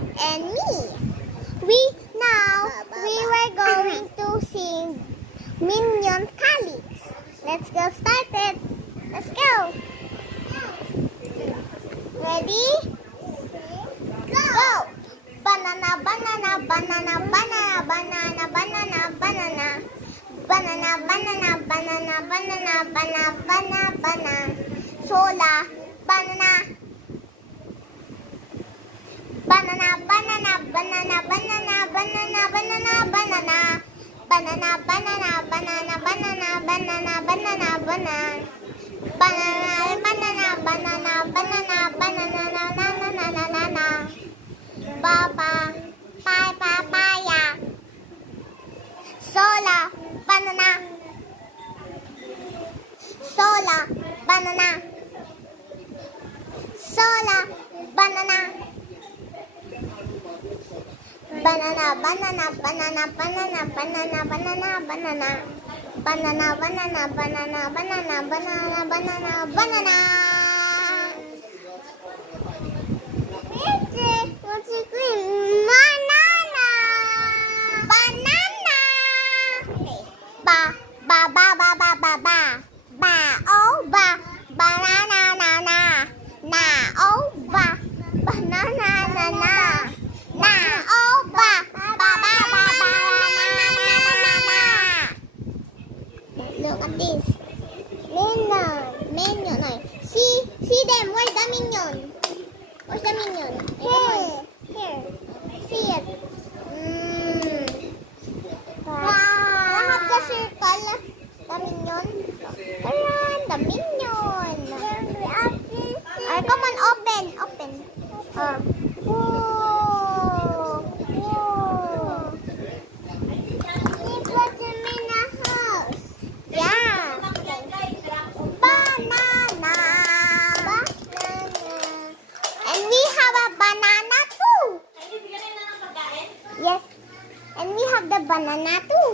and me. We were going to sing Minion Calyx. Let's go start it. Let's go. Ready? Go. Banana, banana, banana, banana, banana, banana, banana. Banana, banana, banana, banana, banana, banana, banana. Sola, banana. Banana, banana, banana, banana, banana, banana, banana. Banana, banana, banana, banana, banana, banana, banana. Banana, banana, banana, banana, banana, na na na na. Papa, papaya. Sola, banana. Sola, banana. Sola, banana. Banana, banana, banana, banana, banana, banana, banana. Banana, banana, banana, banana, banana, banana, banana. What's it green? Banana. Banana. Ba, ba, ba, ba, ba, ba, ba. Ba, oh, ba. Banana, na, na. Na, oh, ba. Banana, na, na. Na, oh, ba. Ba, ba, ba, ba, na, na, na, na, na. Look at this. Minion. See them. Where's the minion? Where's the minion? Here. See it. Lahat ka circle. The minion. Ayan, the minion. Alright, come on, open. Whoa. It was in a house. Yeah. Banana. And we have a banana too. Yes. And we have the banana too.